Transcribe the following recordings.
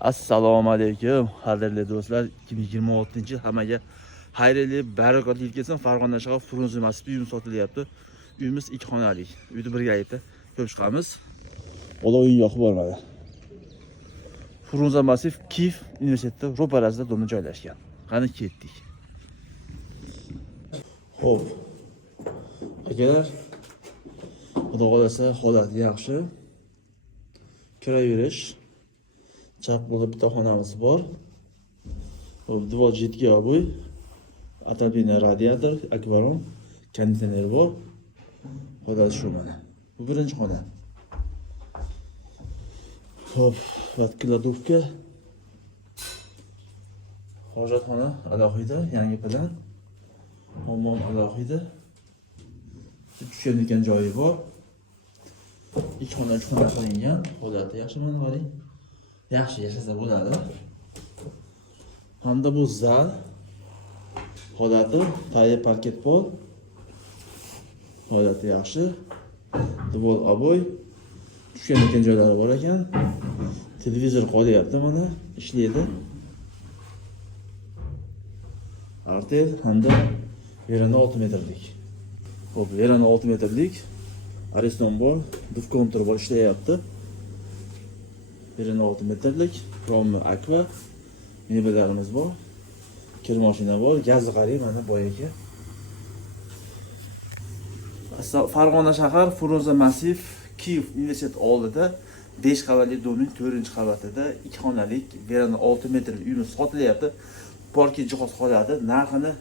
Assalomu alaykum, qadrli do'stlar. 2026-yil hammaga xayrli, barakotli yil kelsin. Farg'ona shahar Frunze massivida uyim sotilyapti. Uyimiz 2 xonali. Uyda birgalikda ko'p chiqamiz. Bola o'yin yoqib bormadi. Frunze massiv Kiev universiteti ro'parasida domda joylashgan. Qani ketdik. Xo'p. Akalar, xudo xolasa holat yaxshi. Kiraverish. Chap bo'lib bitta xonamiz bor. Hop, 27 ga bo'y. Atapina radiator, akvarum, konditsioner bor. Xolos shu mana. Bu birinchi xona. Hop, kladovka. Hojatxona alohida, yangi plan. Hammom alohida. Tushadigan joyi bor. Ikki xona qilingan. Holati yaxshi mana qarang. Yaxshi yashasa bo'ladi. Hamda bu zal holati tayyor parket pol. Holati yaxshi. Devor oboy. Tushgan ekan joylari bor ekan. Televizor qolyapti mana, ishlaydi. Artel hamda veranda 6 metrlik. Xo'p, veranda 6 metrlik. Ariston bor, duf kontur bor, ishlayapti. Veranda 6 metrlik, Chrome Aqua. Mebellarimiz bor. Kir mashina bor, gazni qarang mana boyaga. Farg'ona shahar Frunze massiv Kiev universitet oldida 5 qavatli domning 4-qavatida 2 xonalik veranda 6 metrlik uyimiz sotilyapti. Parking jihoz holati narxini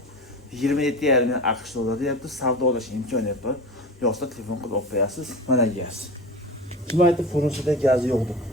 27,5 ming AQSh dollari deyapti. Savdolash imkoniyati bor. Yo'qsa telefon qilib olib qo'yasiz. Mana gaz. Kim aytdi Frunzeda gaz yo'q deb?